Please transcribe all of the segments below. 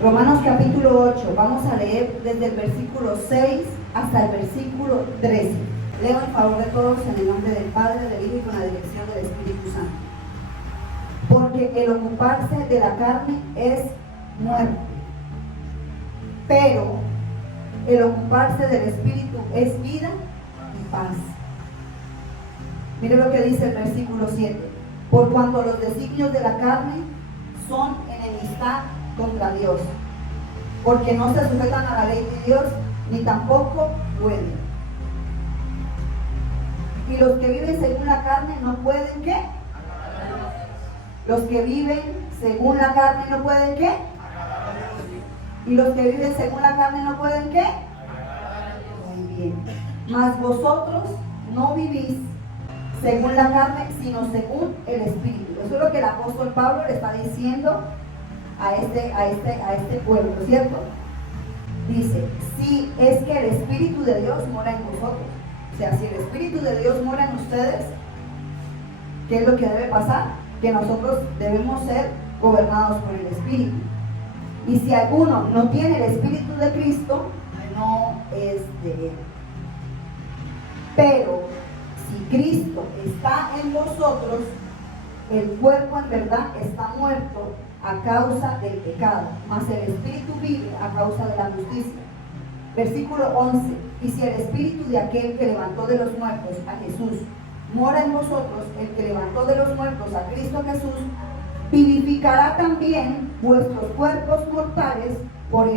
Romanos capítulo 8, vamos a leer desde el versículo 6 hasta el versículo 13. Leo en favor de todos en el nombre del Padre, del Hijo y con la dirección del Espíritu Santo. Porque el ocuparse de la carne es muerte, pero el ocuparse del Espíritu es vida y paz. Mire lo que dice el versículo 7. Por cuanto los designios de la carne son enemistad contra Dios, porque no se sujetan a la ley de Dios, ni tampoco pueden. Y los que viven según la carne no pueden, ¿qué? Los que viven según la carne no pueden, ¿qué? Y los que viven según la carne no pueden, ¿qué? Muy bien. Mas vosotros no vivís según la carne, sino según el Espíritu. Eso es lo que el apóstol Pablo le está diciendo a este pueblo, ¿cierto? Dice, si es que el Espíritu de Dios mora en vosotros. O sea, si el Espíritu de Dios mora en ustedes, ¿qué es lo que debe pasar? Que nosotros debemos ser gobernados por el Espíritu. Y si alguno no tiene el Espíritu de Cristo, no es de él. Pero si Cristo está en vosotros, el cuerpo en verdad está muerto a causa del pecado, mas el Espíritu vive a causa de la justicia. Versículo 11. Y si el Espíritu de aquel que levantó de los muertos a Jesús mora en vosotros, el que levantó de los muertos a Cristo Jesús, vivificará también vuestros cuerpos mortales por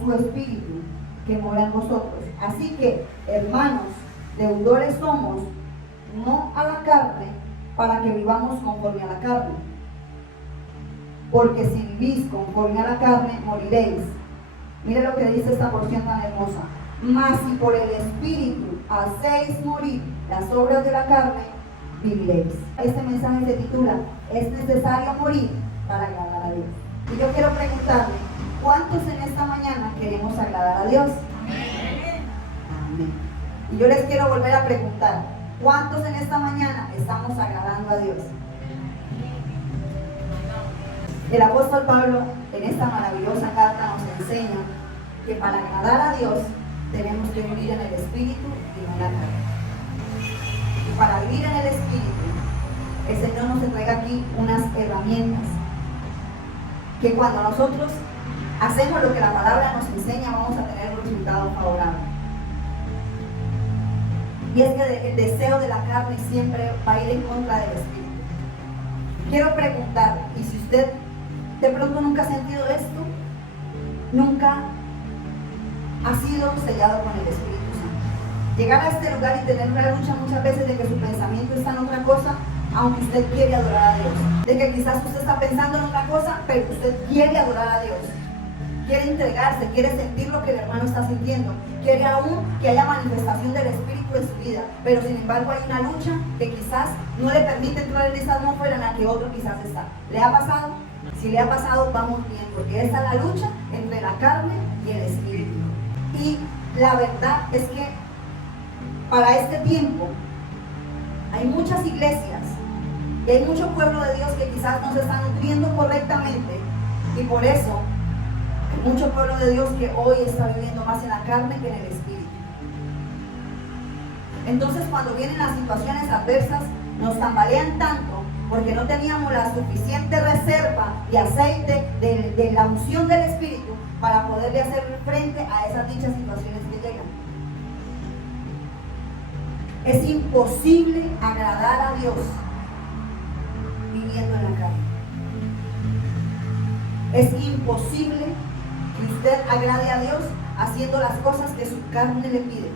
su Espíritu que mora en vosotros. Así que, hermanos, deudores somos, no a la carne, para que vivamos conforme a la carne. Porque si vivís conforme a la carne, moriréis. Mire lo que dice esta porción tan hermosa. Mas si por el Espíritu hacéis morir las obras de la carne, viviréis. Este mensaje se titula, es necesario morir para agradar a Dios. Y yo quiero preguntarle, ¿cuántos en esta mañana queremos agradar a Dios? Amén. Y yo les quiero volver a preguntar, ¿cuántos en esta mañana estamos agradando a Dios? El apóstol Pablo en esta maravillosa carta nos enseña que para agradar a Dios tenemos que vivir en el Espíritu y no en la carne. Y para vivir en el Espíritu, el Señor nos entrega aquí unas herramientas que cuando nosotros hacemos lo que la palabra nos enseña, vamos a tener un resultado favorable. Y es que el deseo de la carne siempre va a ir en contra del Espíritu. Quiero preguntar, y si usted de pronto nunca ha sentido esto, nunca ha sido sellado con el Espíritu Santo. Llegar a este lugar y tener una lucha muchas veces de que su pensamiento está en otra cosa, aunque usted quiere adorar a Dios. De que quizás usted está pensando en otra cosa, pero usted quiere adorar a Dios. Quiere entregarse, quiere sentir lo que el hermano está sintiendo. Quiere aún que haya manifestación del Espíritu en su vida. Pero sin embargo hay una lucha que quizás no le permite entrar en esa atmósfera en la que otro quizás está. ¿Le ha pasado? Si le ha pasado, vamos bien, porque esta es la lucha entre la carne y el Espíritu. Y la verdad es que para este tiempo hay muchas iglesias y hay mucho pueblo de Dios que quizás no se está nutriendo correctamente, y por eso hay mucho pueblo de Dios que hoy está viviendo más en la carne que en el Espíritu. Entonces, cuando vienen las situaciones adversas, nos tambalean tanto porque no teníamos la suficiente reserva y aceite de la unción del Espíritu para poderle hacer frente a esas dichas situaciones que llegan. Es imposible agradar a Dios viviendo en la carne. Es imposible que usted agrade a Dios haciendo las cosas que su carne le pide.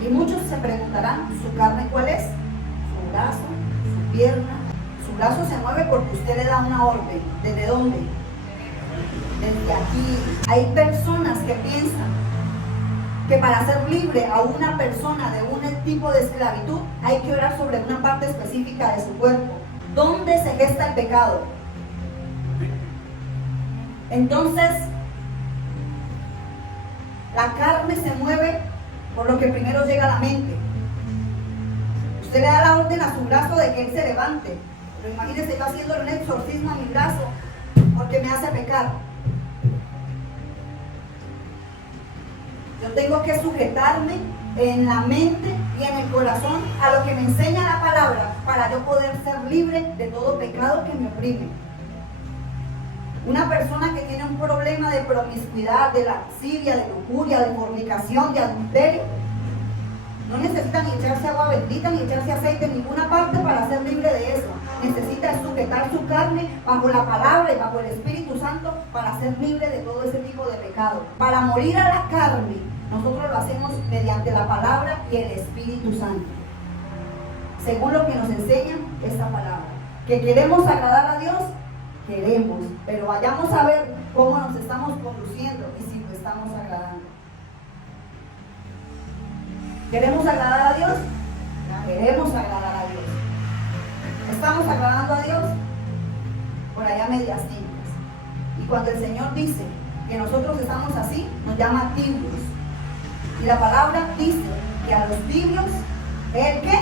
Y muchos se preguntarán, ¿su carne cuál es? Su brazo, su pierna. Su brazo se mueve porque usted le da una orden. ¿Desde dónde? Desde aquí. Hay personas que piensan que para hacer libre a una persona de un tipo de esclavitud hay que orar sobre una parte específica de su cuerpo. ¿Dónde se gesta el pecado? Entonces, la carne se mueve por lo que primero llega a la mente. Usted le da la orden a su brazo de que él se levante. Pero imagínese yo haciéndole un exorcismo a mi brazo, porque me hace pecar. Yo tengo que sujetarme en la mente y en el corazón a lo que me enseña la palabra para yo poder ser libre de todo pecado que me oprime. Una persona que tiene un problema de promiscuidad, de lascivia, de lujuria, de fornicación, de adulterio, no necesita ni echarse agua bendita ni echarse aceite en ninguna parte para ser libre de eso. Necesita sujetar su carne bajo la palabra y bajo el Espíritu Santo para ser libre de todo ese tipo de pecado. Para morir a la carne, nosotros lo hacemos mediante la palabra y el Espíritu Santo, según lo que nos enseña esta palabra. ¿Que queremos agradar a Dios? Queremos, pero vayamos a ver cómo nos estamos conduciendo y si lo estamos agradando. ¿Queremos agradar a Dios? Queremos agradar a Dios. ¿Estamos agradando a Dios? Por allá medias tintas. Y cuando el Señor dice que nosotros estamos así, nos llama tibios. Y la palabra dice que a los tibios, ¿el qué?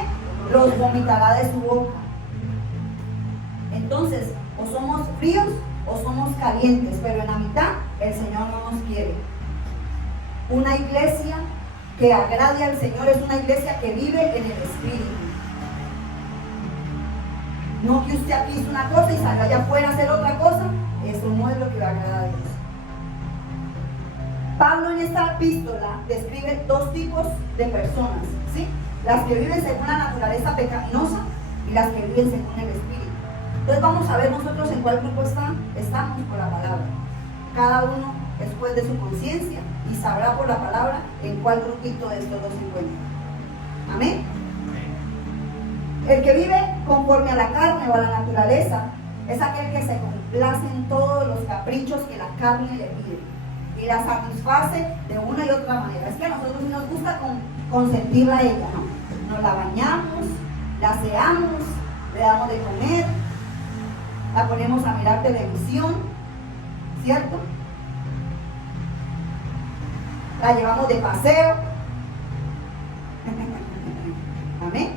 Los vomitará de su boca. Entonces, o somos fríos o somos calientes, pero en la mitad el Señor no nos quiere. Una iglesia que agrade al Señor es una iglesia que vive en el Espíritu. No que usted aquí hizo una cosa y salga allá afuera a hacer otra cosa. Eso no es lo que va a agradar a Dios. Pablo en esta epístola describe dos tipos de personas, ¿sí? Las que viven según la naturaleza pecaminosa y las que viven según el Espíritu. Entonces vamos a ver nosotros en cuál grupo estamos por la palabra. Cada uno después de su conciencia y sabrá por la palabra en cuál grupito de estos dos se encuentra. Amén. El que vive conforme a la carne o a la naturaleza es aquel que se complace en todos los caprichos que la carne le pide y la satisface de una y otra manera. Es que a nosotros nos gusta consentirla a ella, ¿no? Nos la bañamos, la aseamos, le damos de comer, la ponemos a mirar televisión, ¿cierto? La llevamos de paseo. Amén.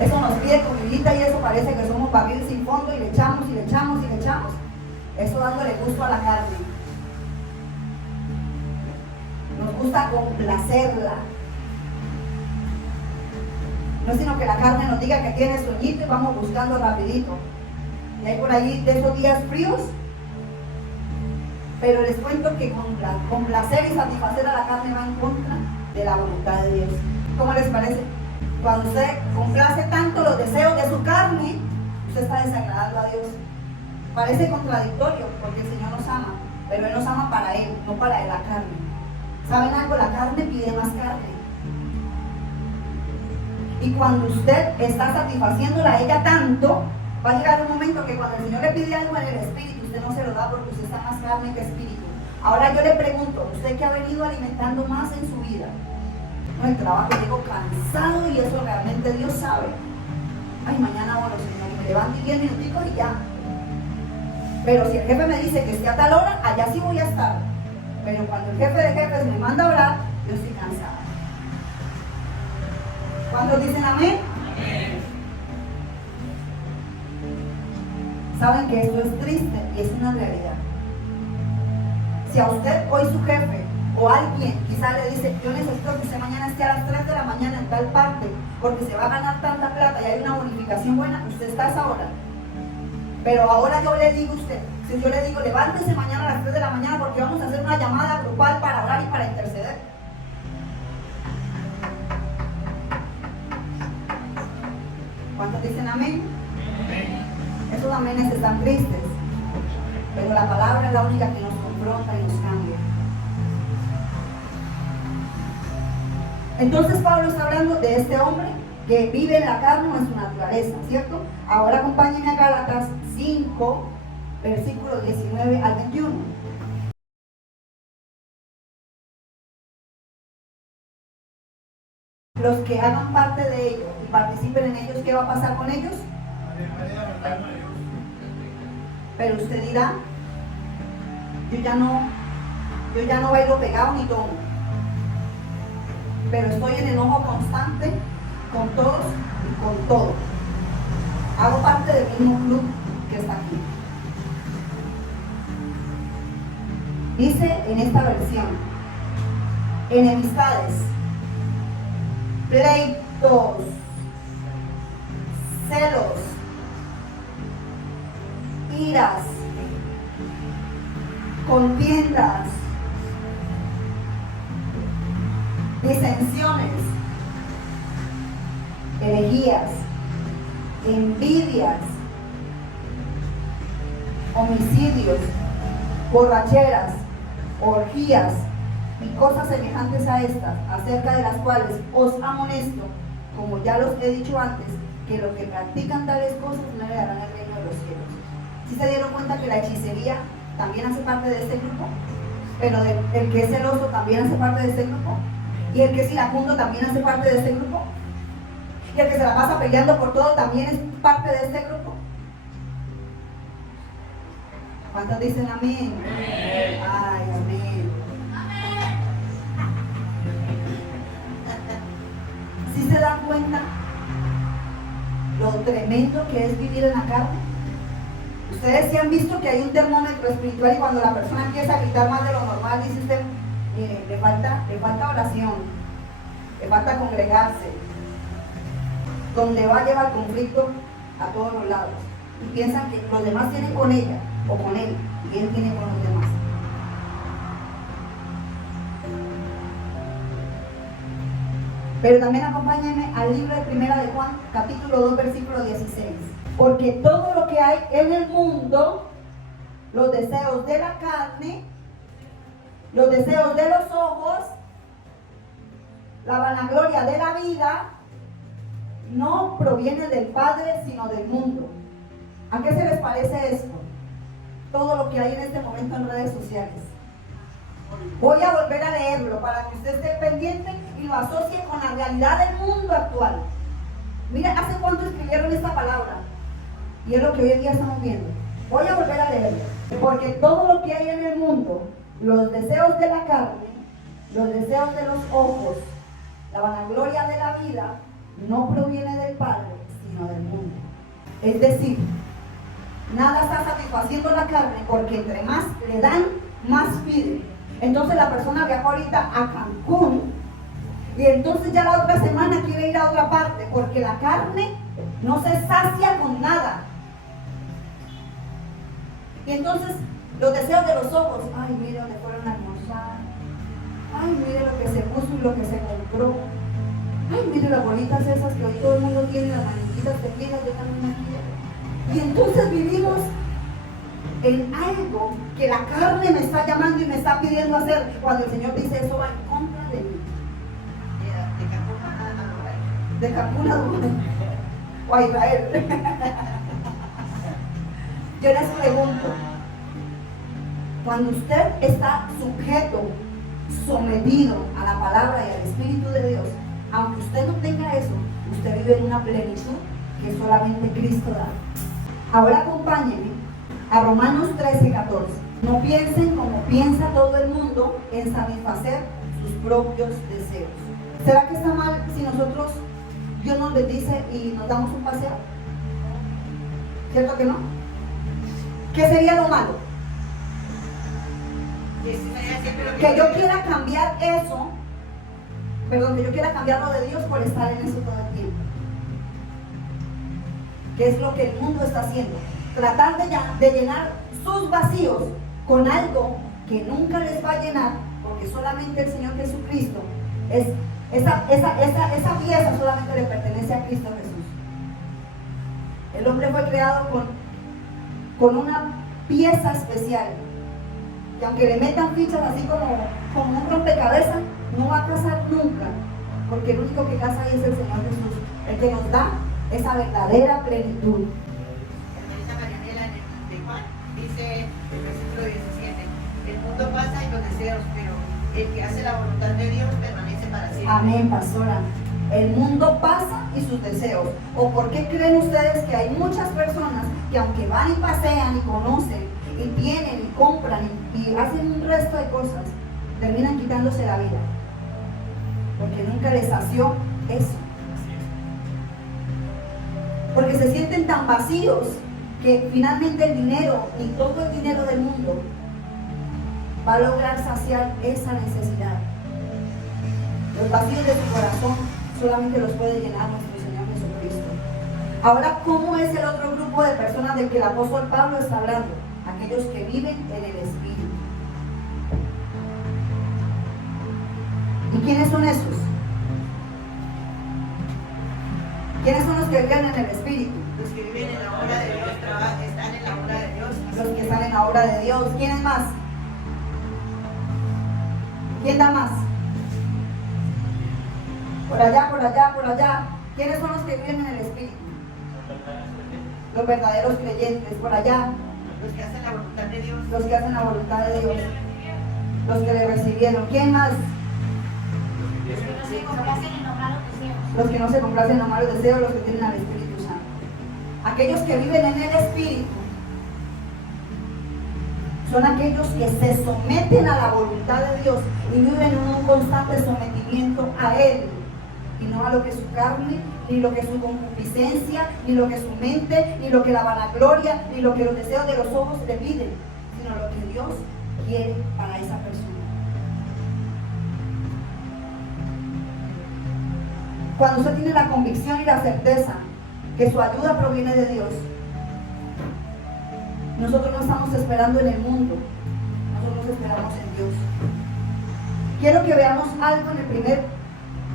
Eso nos pide comidita y eso parece que somos barril sin fondo y le echamos y le echamos y le echamos. Eso dándole gusto a la carne. Nos gusta complacerla. No es sino que la carne nos diga que tiene sueñito y vamos buscando rapidito. Y hay por ahí de esos días fríos. Pero les cuento que complacer y satisfacer a la carne va en contra de la voluntad de Dios. ¿Cómo les parece? Cuando usted complace tanto los deseos de su carne, usted está desagradando a Dios. Parece contradictorio porque el Señor nos ama, pero Él nos ama para Él, no para la carne. ¿Saben algo? La carne pide más carne. Y cuando usted está satisfaciéndola a ella tanto, va a llegar un momento que cuando el Señor le pide algo en el Espíritu, usted no se lo da porque usted está más carne que espíritu. Ahora yo le pregunto, usted que ha venido alimentando más en su vida, no, el trabajo, llego cansado y eso realmente Dios sabe. Ay, mañana oro, Señor, y me levanto 10 minuticos y ya. Pero si el jefe me dice que esté a tal hora, allá sí voy a estar. Pero cuando el jefe de jefes me manda a orar, yo estoy cansada. ¿Cuántos dicen amén? Amén. Saben que esto es triste y es una realidad. Si a usted hoy su jefe o alguien quizá le dice, yo necesito que usted mañana esté a las 3 de la mañana en tal parte porque se va a ganar tanta plata y hay una bonificación buena, usted está a esa hora. Pero ahora yo le digo a usted, si yo le digo, levántese mañana a las 3 de la mañana porque vamos a hacer una llamada grupal para orar y para interceder. ¿Cuántos dicen amén? Esos amenes están tristes, pero la palabra es la única que nos confronta y nos cambia. Entonces Pablo está hablando de este hombre que vive en la carne o en su naturaleza, ¿cierto? Ahora acompáñenme a Gálatas 5, versículos 19 al 21. Los que hagan parte de ellos y participen en ellos, ¿qué va a pasar con ellos? Pero usted dirá, yo ya no bailo pegado ni tomo, pero estoy en enojo constante con todos y con todo. Hago parte del mismo club que está Dice en esta versión: enemistades, pleitos, celos, iras, contiendas, disensiones, herejías, envidias, homicidios, borracheras, orgías y cosas semejantes a estas, acerca de las cuales os amonesto, como ya los he dicho antes, que los que practican tales cosas no heredarán el reino de los cielos. ¿Sí se dieron cuenta que la hechicería también hace parte de este grupo? Pero el que es celoso también hace parte de este grupo. Y el que es iracundo también hace parte de este grupo. Y el que se la pasa peleando por todo también es parte de este grupo. ¿Cuántos dicen amén? Ay, amén. ¿Sí se dan cuenta lo tremendo que es vivir en la carne? Ustedes sí han visto que hay un termómetro espiritual y cuando la persona empieza a gritar más de lo normal, dice usted, mire, le falta oración, le falta congregarse, donde va a llevar el conflicto a todos los lados. Y piensan que los demás tienen con ella o con él, y él tiene con los demás. Pero también acompáñenme al libro de Primera de Juan, capítulo 2, versículo 16. Porque todo lo que hay en el mundo, los deseos de la carne, los deseos de los ojos, la vanagloria de la vida, no proviene del Padre, sino del mundo. ¿A qué se les parece esto? Todo lo que hay en este momento en redes sociales. Voy a volver a leerlo para que usted esté pendiente y lo asocie con la realidad del mundo actual. Mira, ¿hace cuánto escribieron esta palabra? Y es lo que hoy en día estamos viendo. Voy a volver a leerlo. Porque todo lo que hay en el mundo, los deseos de la carne, los deseos de los ojos, la vanagloria de la vida, no proviene del Padre, sino del mundo. Es decir, nada está satisfaciendo la carne, porque entre más le dan, más pide. Entonces la persona viajó ahorita a Cancún y entonces ya la otra semana quiere ir a otra parte, porque la carne no se sacia con nada. Y entonces los deseos de los ojos, ay, mire donde fueron a almorzar, ay, mire lo que se puso y lo que se compró, ay, mire las bolitas esas que hoy todo el mundo tiene, las maniquitas pequeñas, yo también las quiero. Y entonces vivimos en algo que la carne me está llamando y me está pidiendo hacer, cuando el Señor dice eso va en contra de mí. De Cancún a Dubái o a Israel. Yo les pregunto, cuando usted está sujeto, sometido a la palabra y al Espíritu de Dios, aunque usted no tenga eso, usted vive en una plenitud que solamente Cristo da. Ahora acompáñenme a Romanos 13:14. No piensen como piensa todo el mundo en satisfacer sus propios deseos. ¿Será que está mal si nosotros, Dios nos bendice y nos damos un paseo? ¿Cierto que no? ¿Qué sería lo malo? Que yo quiera cambiar eso, perdón, que yo quiera cambiar lo de Dios por estar en eso todo el tiempo. ¿Qué es lo que el mundo está haciendo? Tratar de llenar sus vacíos con algo que nunca les va a llenar, porque solamente el Señor Jesucristo es esa pieza solamente le pertenece a Cristo Jesús. El hombre fue creado con una pieza especial, que aunque le metan fichas así como un rompecabezas, no va a casar nunca, porque el único que casa ahí es el Señor Jesús, el que nos da esa verdadera plenitud. Dice el versículo 17, el mundo pasa y los deseos, pero el que hace la voluntad de Dios permanece para siempre. Amén, pastora. El mundo pasa y sus deseos. ¿O por qué creen ustedes que hay muchas personas que aunque van y pasean y conocen y tienen y compran y hacen un resto de cosas, terminan quitándose la vida? Porque nunca les sació eso. Porque se sienten tan vacíos que finalmente el dinero y todo el dinero del mundo va a lograr saciar esa necesidad. Los vacíos de tu corazón solamente los puede llenar nuestro Señor Jesucristo. Ahora, ¿cómo es el otro grupo de personas del que el apóstol Pablo está hablando? Aquellos que viven en el Espíritu. ¿Y quiénes son esos? ¿Quiénes son los que viven en el Espíritu? Los que viven en la obra de Dios, están en la obra de Dios. Los que están en la obra de Dios. ¿Quiénes más? ¿Quién da más? Por allá, por allá, por allá. ¿Quiénes son los que viven en el Espíritu? Los verdaderos creyentes. Por allá. Los que hacen la voluntad de Dios. Los que hacen la voluntad de Dios. Los que le recibieron. ¿Quién más? Los que no se complacen en los malos deseos. Los que no se complacen en los malos deseos, los que tienen al Espíritu Santo. Aquellos que viven en el Espíritu son aquellos que se someten a la voluntad de Dios y viven en un constante sometimiento a Él, y no a lo que su carne, ni lo que su concupiscencia, ni lo que su mente, ni lo que la vanagloria, ni lo que los deseos de los ojos le piden, sino lo que Dios quiere para esa persona. Cuando usted tiene la convicción y la certeza que su ayuda proviene de Dios, nosotros no estamos esperando en el mundo, nosotros esperamos en Dios. Quiero que veamos algo en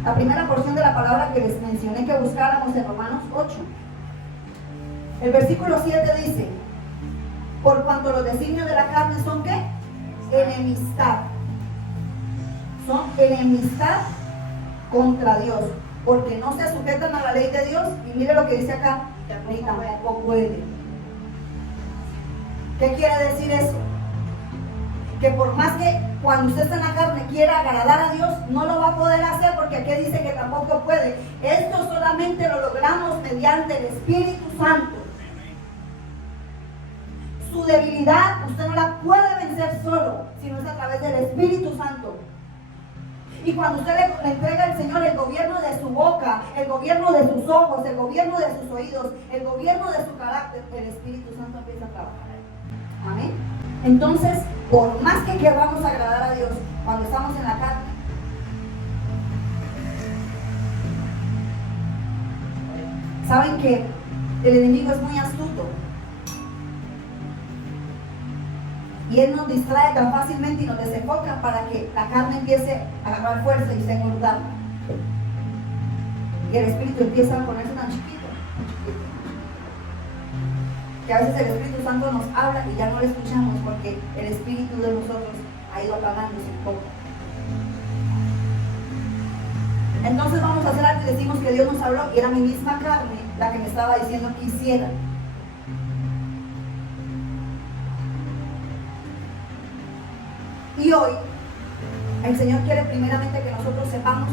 la primera porción de la palabra que les mencioné que buscáramos en Romanos 8. El versículo 7 dice: por cuanto los designios de la carne son ¿qué? Enemistad. Son enemistad contra Dios, porque no se sujetan a la ley de Dios, y mire lo que dice acá, ni tampoco puede. ¿Qué quiere decir eso? Que por más que cuando usted está en la carne quiera agradar a Dios, no lo va a poder hacer, porque aquí dice que tampoco puede. Esto solamente lo logramos mediante el Espíritu Santo. Su debilidad usted no la puede vencer solo, sino es a través del Espíritu Santo. Y cuando usted le entrega al Señor el gobierno de su boca, el gobierno de sus ojos, el gobierno de sus oídos, el gobierno de su carácter, el Espíritu Santo empieza a trabajar. Amén. Entonces, por más que queramos agradar a Dios cuando estamos en la carne, saben que el enemigo es muy astuto y él nos distrae tan fácilmente y nos desenfoca para que la carne empiece a agarrar fuerza y se engordar, y el espíritu empieza a ponerse tan chiquito que a veces el Espíritu Santo nos habla y ya no le escuchamos, porque el espíritu de nosotros ha ido apagándose un poco. Entonces vamos a hacer algo y decimos que Dios nos habló y era mi misma carne la que me estaba diciendo que hiciera. Y hoy el Señor quiere primeramente que nosotros sepamos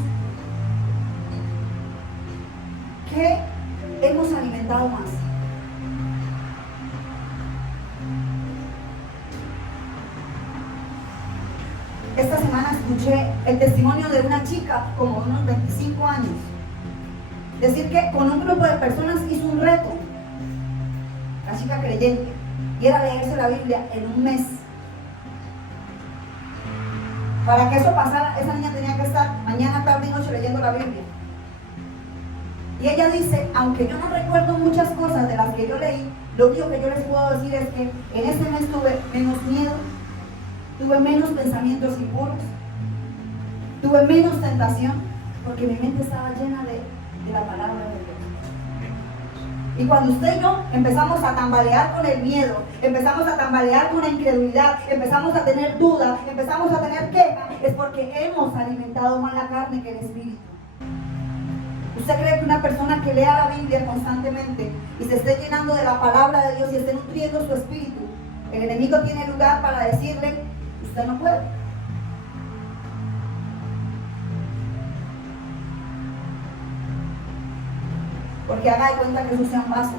que hemos alimentado más. Esta semana escuché el testimonio de una chica como de unos 25 años decir que con un grupo de personas hizo un reto, la chica creyente, y era leerse la Biblia en un mes. Para que eso pasara, esa niña tenía que estar mañana, tarde y noche leyendo la Biblia. Y ella dice, aunque yo no recuerdo muchas cosas de las que yo leí, lo único que yo les puedo decir es que en este mes tuve menos miedo, tuve menos pensamientos impuros, tuve menos tentación, porque mi mente estaba llena de la palabra de Dios. Y cuando usted y yo empezamos a tambalear con el miedo, empezamos a tambalear con la incredulidad, empezamos a tener dudas, empezamos a tener queja, es porque hemos alimentado más la carne que el espíritu. ¿Usted cree que una persona que lea la Biblia constantemente y se esté llenando de la palabra de Dios y esté nutriendo su espíritu, el enemigo tiene lugar para decirle, usted no puede? Porque haga de cuenta que eso sea un vaso.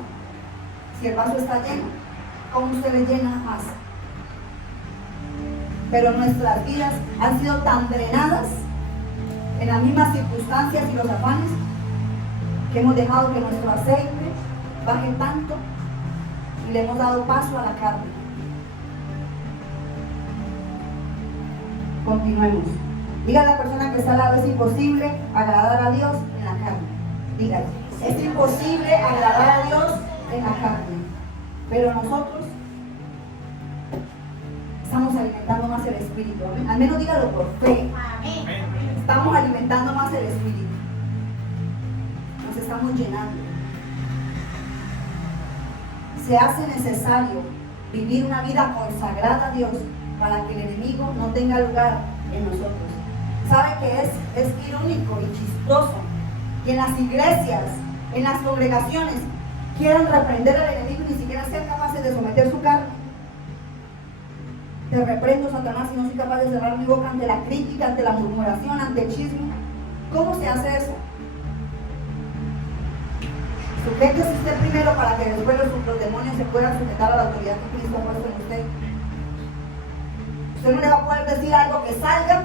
Si el vaso está lleno, ¿cómo usted le llena más? Pero nuestras vidas han sido tan drenadas en las mismas circunstancias y los afanes que hemos dejado que nuestro aceite baje tanto y le hemos dado paso a la carne. Continuemos. Diga a la persona que está al lado: es imposible agradar a Dios en la carne. Dígale: es imposible agradar a Dios en la carne. Pero nosotros estamos alimentando más el espíritu. Al menos dígalo por fe. Estamos alimentando más el espíritu. Nos estamos llenando. Se hace necesario vivir una vida consagrada a Dios para que el enemigo no tenga lugar en nosotros. ¿Sabe que es irónico y chistoso que en las iglesias, en las congregaciones, quieran reprender al enemigo y ni siquiera sean capaces de someter su carne? Te reprendo, Satanás, si no soy capaz de cerrar mi boca ante la crítica, ante la murmuración, ante el chisme. ¿Cómo se hace eso? Sujétese usted primero para que después los demonios se puedan sujetar a la autoridad que Cristo ha puesto en usted. Usted no le va a poder decir algo que salga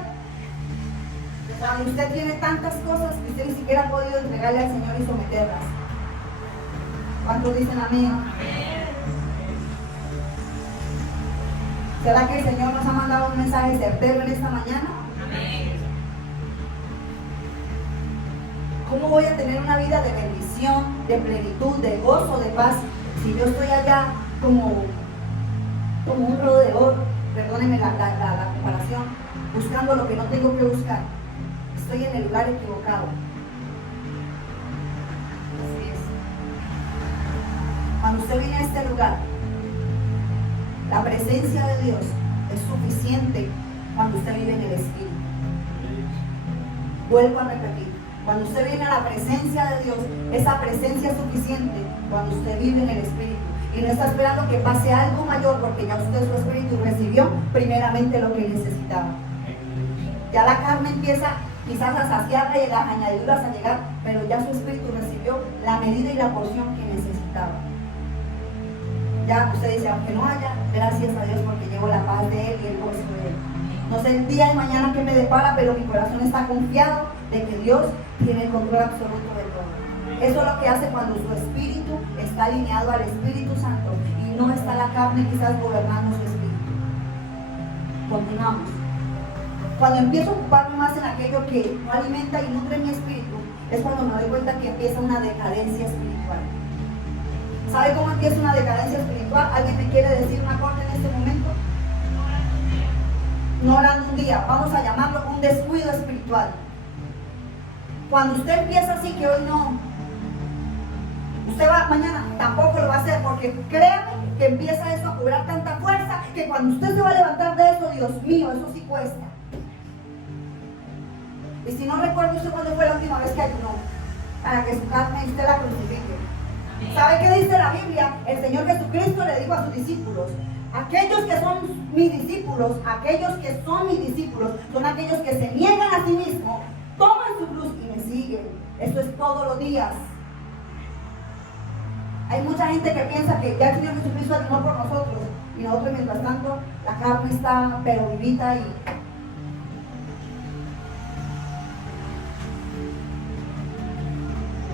cuando usted tiene tantas cosas que usted ni siquiera ha podido entregarle al Señor y someterlas. ¿Cuántos dicen amén? ¿Será que el Señor nos ha mandado un mensaje certero en esta mañana? ¿Cómo voy a tener una vida de bendición, de plenitud, de gozo, de paz, si yo estoy allá como un rodeador, perdónenme la comparación, buscando lo que no tengo que buscar? Estoy en el lugar equivocado. Así es. Cuando usted viene a este lugar, la presencia de Dios es suficiente cuando usted vive en el Espíritu. Vuelvo a repetir. Cuando usted viene a la presencia de Dios, esa presencia es suficiente cuando usted vive en el Espíritu. Y no está esperando que pase algo mayor, porque ya usted, su Espíritu, recibió primeramente lo que necesitaba. Ya la carne empieza quizás a saciarle y las añadiduras a llegar, pero ya su Espíritu recibió la medida y la porción que necesitaba. Ya usted dice: aunque no haya, gracias a Dios porque llevo la paz de Él y el gozo de Él. No sé el día de mañana que me depara, pero mi corazón está confiado de que Dios tiene el control absoluto de todo. Eso es lo que hace cuando su espíritu está alineado al Espíritu Santo y no está la carne quizás gobernando su espíritu. Continuamos. Cuando empiezo a ocuparme más en aquello que no alimenta y nutre mi espíritu, es cuando me doy cuenta que empieza una decadencia espiritual. ¿Sabe cómo empieza una decadencia espiritual? ¿Alguien me quiere decir una cosa en este momento? No orando un día, vamos a llamarlo un descuido espiritual. Cuando usted empieza así, que hoy no, usted va mañana, tampoco lo va a hacer, porque créame que empieza eso a cobrar tanta fuerza que cuando usted se va a levantar de eso, Dios mío, eso sí cuesta. Y si no recuerdo usted cuándo fue la última vez que ayunó, para que su carne usted la crucifique. ¿Sabe qué dice la Biblia? El Señor Jesucristo le dijo a sus discípulos: aquellos que son mis discípulos, son aquellos que se niegan a sí mismos, toman su cruz y me siguen. Esto es todos los días. Hay mucha gente que piensa que ya el Señor Jesucristo ayunó por nosotros y nosotros mientras tanto la carne está pero vivita y...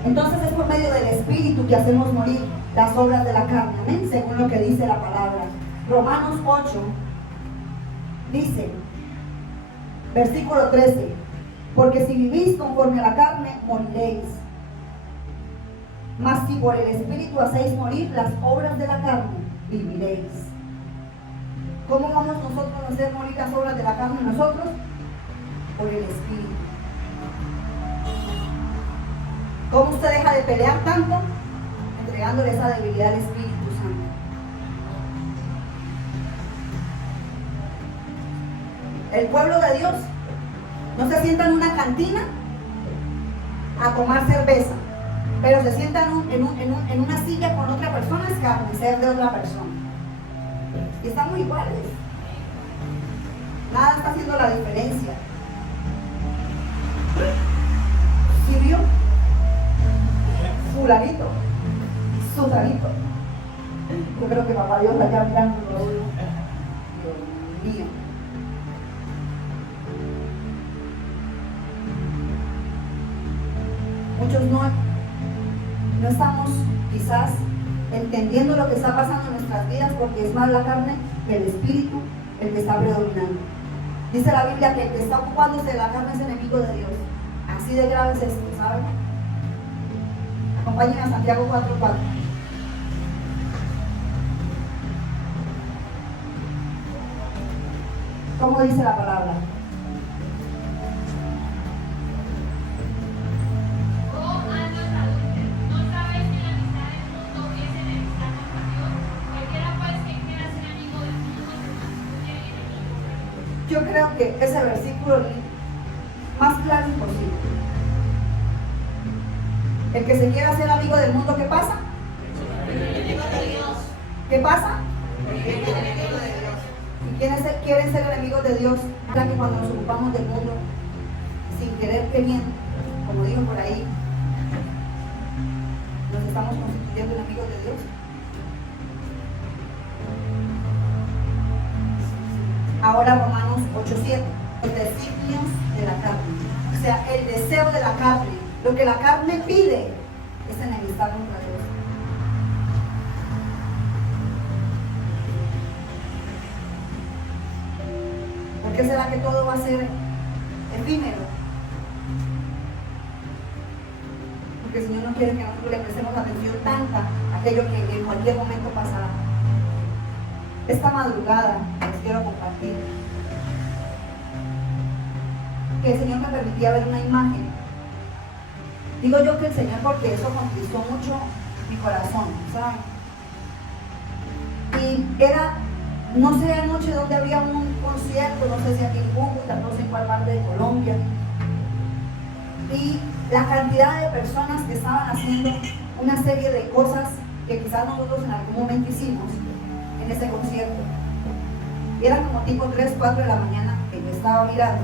Entonces es por medio del Espíritu que hacemos morir las obras de la carne, amén, según lo que dice la palabra. Romanos 8 dice, versículo 13: porque si vivís conforme a la carne, moriréis. Mas si por el Espíritu hacéis morir las obras de la carne, viviréis. ¿Cómo vamos nosotros a hacer morir las obras de la carne nosotros? Por el Espíritu. ¿Cómo usted deja de pelear tanto? Entregándole esa debilidad al Espíritu Santo. El pueblo de Dios no se sienta en una cantina a tomar cerveza, pero se sienta en una silla con otra persona a escarnecer de otra persona. Y estamos iguales. Nada está haciendo la diferencia. ¿Sí vio? Fulanito, sutanito. Yo creo que papá Dios allá mirando. Dios mío. Muchos no estamos quizás entendiendo lo que está pasando en nuestras vidas, porque es más la carne que el espíritu el que está predominando. Dice la Biblia que el que está ocupándose de la carne es enemigo de Dios. Así de grave es esto, ¿saben? Acompáñenme a Santiago 4:4. ¿Cómo dice la palabra? Yo creo que ese versículo más claro imposible. El que se quiera hacer amigo del mundo, ¿qué pasa? ¿Qué pasa? ¿Y quiénes quieren ser enemigos de Dios? Que cuando nos ocupamos del mundo, sin querer queriendo, como dijo por ahí, nos estamos constituyendo enemigos de Dios. Ahora Romanos 8:7, los designios de la carne, o sea, el deseo de la carne, lo que la carne pide es enemistad contra Dios. ¿Por qué será que todo va a ser efímero? Porque el Señor no quiere que nosotros le prestemos atención tanta a aquello que en cualquier momento pasará. Esta madrugada les quiero compartir que el Señor me permitía ver una imagen. Digo yo que el Señor, porque eso conquistó mucho mi corazón, ¿saben? Y era, no sé anoche dónde había un concierto, no sé si aquí en Cúcuta, no sé en cuál parte de Colombia, y la cantidad de personas que estaban haciendo una serie de cosas que quizás nosotros en algún momento hicimos en ese concierto. Y era como tipo 3, 4 de la mañana que yo estaba mirando.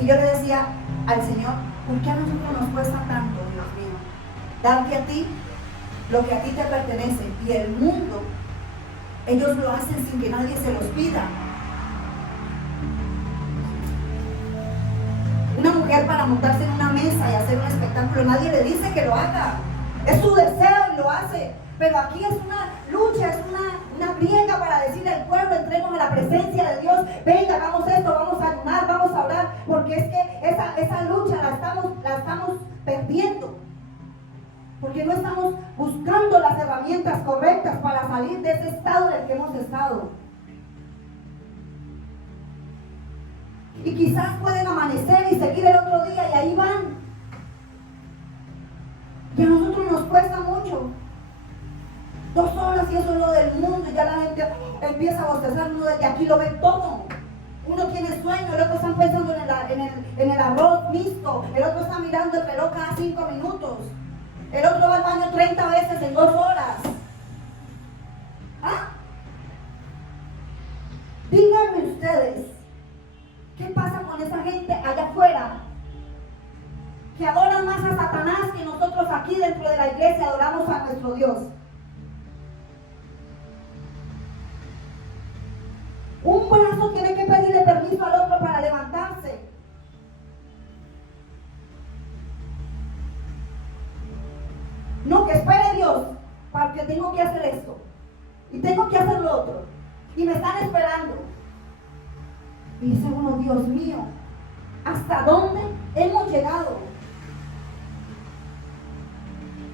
Y yo le decía al Señor, ¿por qué a nosotros nos cuesta tanto, Dios mío, darte a ti lo que a ti te pertenece? Y el mundo, ellos lo hacen sin que nadie se los pida. Una mujer para montarse en una mesa y hacer un espectáculo, nadie le dice que lo haga. Es su deseo y lo hace. Pero aquí es una lucha, es una briega para decirle al pueblo, entremos a la presencia de Dios, venga, hagamos esto, vamos a ayunar, vamos a orar, porque es que esa lucha la estamos perdiendo. Porque no estamos buscando las herramientas correctas para salir de ese estado en el que hemos estado. Y quizás pueden amanecer y seguir el otro día y ahí van. Y a nosotros nos cuesta mucho. 2 horas y eso es lo del mundo, y ya la gente empieza a bostezar, uno desde aquí lo ve todo. Uno tiene sueño, el otro está pensando en el arroz mixto, el otro está mirando el reloj cada 5 minutos, el otro va al baño 30 veces en 2 horas. ¿Ah? Díganme ustedes, ¿qué pasa con esa gente allá afuera? Que adoran más a Satanás que nosotros aquí dentro de la iglesia adoramos a nuestro Dios. Un brazo tiene que pedirle permiso al otro para levantarse. No, que espere Dios, porque tengo que hacer esto y tengo que hacer lo otro y me están esperando. Y dice uno, Dios mío, ¿hasta dónde hemos llegado?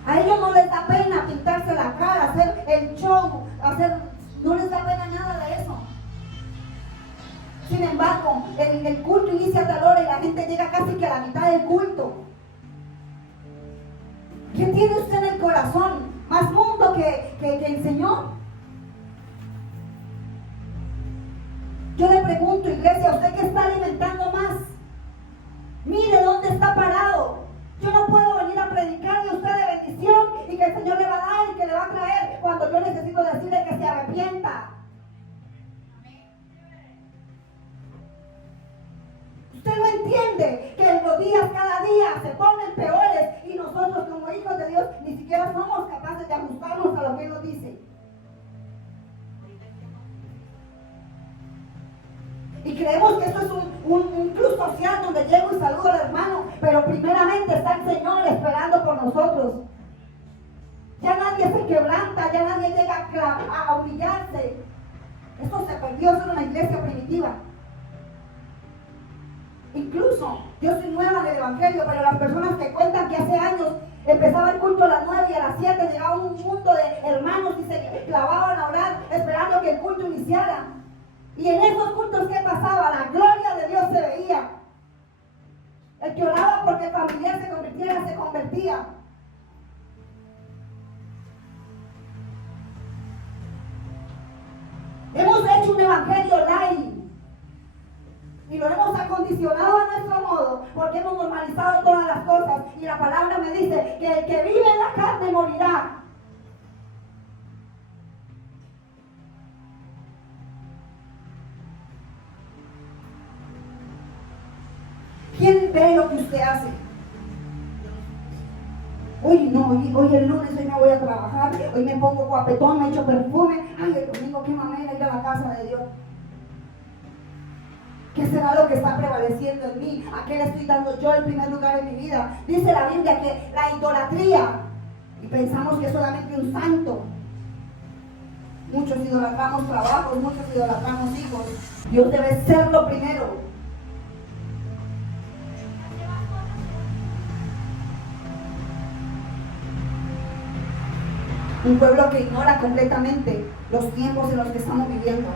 A ellos no les da pena pintarse la cara, hacer el show, no les da pena nada de eso. Sin embargo, el culto inicia a tal hora y la gente llega casi que a la mitad del culto. ¿Qué tiene usted en el corazón? ¿Más mundo que el Señor? Yo le pregunto, iglesia, ¿usted qué está alimentando más? Mire dónde está parado. Yo no puedo venir a predicarle a usted de bendición y que el Señor le va a dar y que le va a traer cuando yo necesito decirle que se arrepienta. Usted no entiende que los días cada día se ponen peores y nosotros como hijos de Dios ni siquiera somos capaces de ajustarnos a lo que Él nos dice. Y creemos que esto es un club social donde llego y saludo al hermano, pero primeramente está el Señor esperando por nosotros. Ya nadie nadie se quebranta, ya nadie llega a humillarse. Esto se perdió en una iglesia primitiva. Incluso, yo soy nueva en el evangelio, pero las personas que cuentan que hace años empezaba el culto a las 9 y a las 7 llegaba un mundo de hermanos y se clavaban a orar esperando que el culto iniciara. Y en esos cultos, ¿qué pasaba? La gloria de Dios se veía. El que oraba porque el familiar se convirtiera, se convertía. Hemos hecho un evangelio light y lo hemos acondicionado a nuestro modo porque hemos normalizado todas las cosas, y la palabra me dice que el que vive en la carne morirá. ¿Quién ve lo que usted hace? Hoy no, hoy el lunes, hoy me voy a trabajar, hoy me pongo guapetón, me echo perfume, ay, el domingo qué mamera ir a la casa de Dios. ¿Qué será lo que está prevaleciendo en mí? ¿A qué le estoy dando yo el primer lugar en mi vida? Dice la Biblia que la idolatría, y pensamos que es solamente un santo. Muchos idolatramos trabajos, muchos idolatramos hijos. Dios debe ser lo primero. Un pueblo que ignora completamente los tiempos en los que estamos viviendo.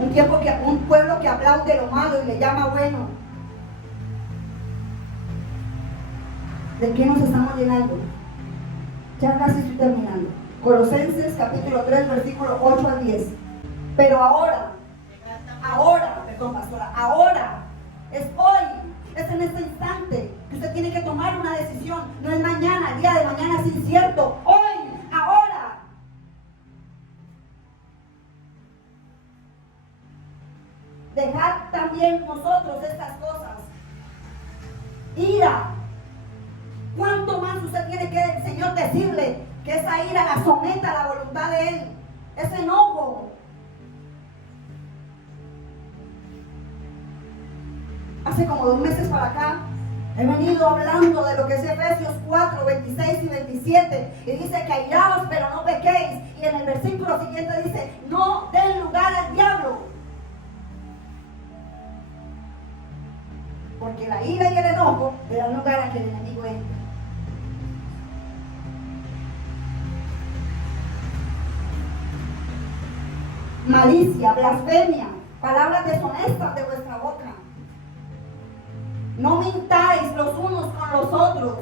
Un pueblo que aplaude lo malo y le llama bueno. ¿De qué nos estamos llenando? Ya casi estoy terminando. Colosenses capítulo 3, versículo 8 al 10. Pero ahora, perdón pastora, ahora, es hoy, es en este instante que usted tiene que tomar una decisión. No es mañana, el día de mañana es incierto. Hoy, ahora. Dejad también nosotros estas cosas. Ira. ¿Cuánto más usted tiene que el Señor decirle que esa ira la someta a la voluntad de Él? Ese enojo. Hace como 2 meses para acá he venido hablando de lo que es Efesios 4, 26 y 27. Y dice que airaos pero no pequéis. Y en el versículo siguiente dice, no den lugar al diablo. Porque la ira y el enojo le dan lugar a que el enemigo entre. Malicia, blasfemia, palabras deshonestas de vuestra boca. No mintáis los unos con los otros.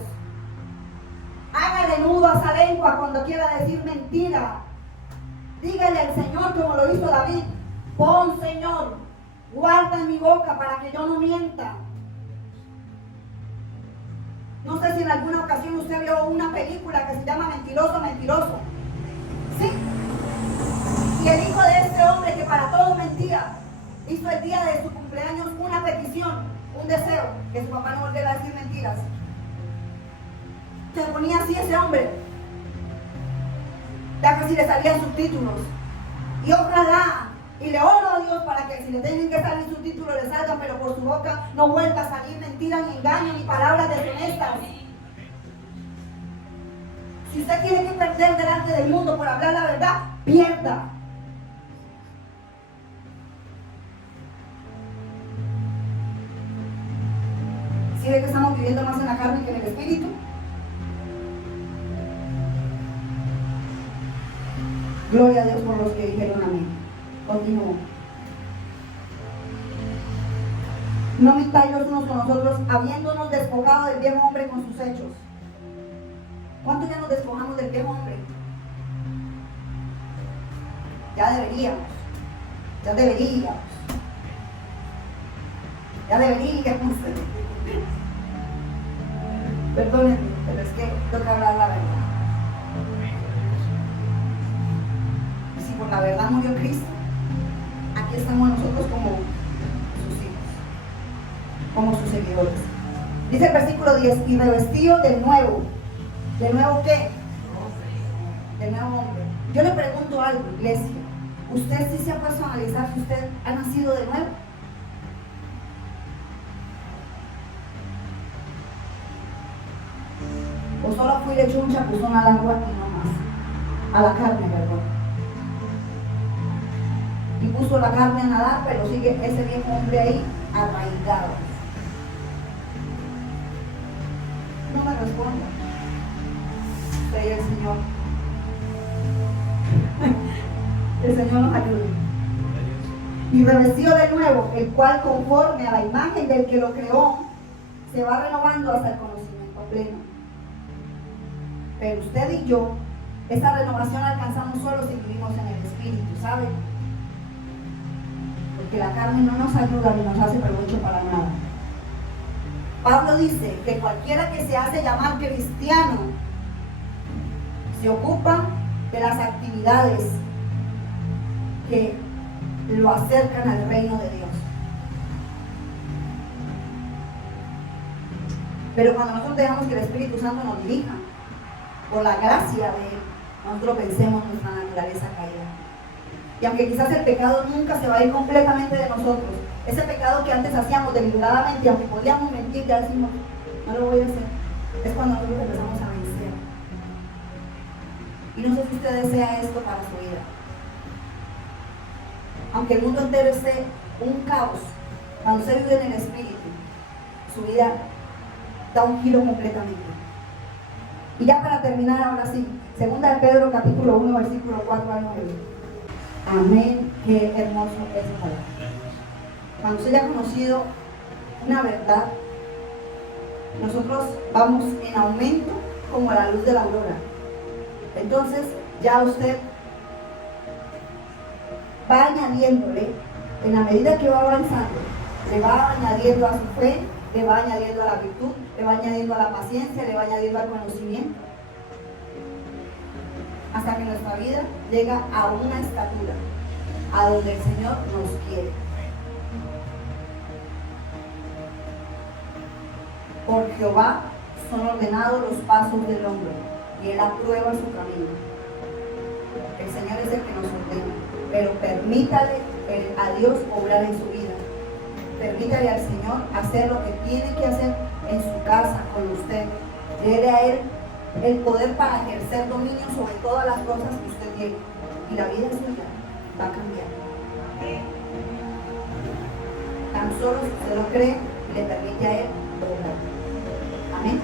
Hágale nudo a esa lengua cuando quiera decir mentira. Dígale al Señor como lo hizo David. Pon, Señor, guarda en mi boca para que yo no mienta. No sé si en alguna ocasión usted vio una película que se llama Mentiroso, Mentiroso. ¿Sí? Y el hijo de este hombre que para todo mentía, hizo el día de su cumpleaños una petición, un deseo, que su papá no volviera a decir mentiras. Se ponía así ese hombre. Ya casi le salían subtítulos. Y ojalá, y le oro a Dios para que si le tienen que salir subtítulos le salgan, pero por su boca no vuelva a salir mentiras, ni engaños, ni palabras deshonestas. Si usted tiene que perder delante del mundo por hablar la verdad, pierda. ¿Sí ve que estamos viviendo más en la carne que en el espíritu? Gloria a Dios por los que dijeron amén. Continúo. No mintáis los unos con los otros, habiéndonos despojado del viejo hombre con sus hechos. ¿Cuánto ya nos despojamos del viejo hombre? Ya deberíamos. Perdónenme, pero es que toca hablar la verdad. Y si por la verdad murió Cristo, aquí estamos nosotros como sus hijos, como sus seguidores. Dice el versículo 10, y revestido del nuevo. ¿Del nuevo qué? Del nuevo hombre. Yo le pregunto algo, iglesia. ¿Usted sí se ha puesto a analizar si usted ha nacido de nuevo? ¿O solo fui y le echó un chapuzón al agua y no más? a la carne, perdón. Y puso la carne a nadar, pero sigue ese viejo hombre ahí arraigado. No me responda. Usted y el Señor. El Señor nos ayude. Y revestido de nuevo, el cual conforme a la imagen del que lo creó, se va renovando hasta el conocimiento pleno. Pero usted y yo, esta renovación la alcanzamos solo si vivimos en el Espíritu, ¿sabe? Porque la carne no nos ayuda ni nos hace provecho para nada. Pablo dice que cualquiera que se hace llamar cristiano se ocupa de las actividades que lo acercan al reino de Dios. Pero cuando nosotros dejamos que el Espíritu Santo nos dirija, por la gracia de Él, nosotros vencemos nuestra naturaleza caída. Y aunque quizás el pecado nunca se va a ir completamente de nosotros, ese pecado que antes hacíamos deliberadamente, aunque podíamos mentir, ya decimos, no lo voy a hacer, es cuando nosotros empezamos a vencer. Y no sé si usted desea esto para su vida. Aunque el mundo entero esté un caos, cuando usted vive en el Espíritu, su vida da un giro completamente. Y ya para terminar, ahora sí, 2 de Pedro capítulo 1, versículo 4 al 9. Amén, qué hermoso es esta palabra. Cuando usted haya conocido una verdad, nosotros vamos en aumento como a la luz de la aurora. Entonces ya usted va añadiéndole, en la medida que va avanzando, le va añadiendo a su fe, le va añadiendo a la virtud, le va añadiendo a la paciencia, le va añadiendo al conocimiento, hasta que nuestra vida llega a una estatura a donde el Señor nos quiere. Por Jehová son ordenados los pasos del hombre, y Él aprueba su camino. El Señor es el que nos ordena, pero permítale a Dios obrar en su vida. Permítale al Señor hacer lo que tiene que hacer en su casa, con usted. Dele a Él el poder para ejercer dominio sobre todas las cosas que usted tiene. Y la vida suya va a cambiar. Tan solo si usted lo cree y le permite a Él obrar. Amén.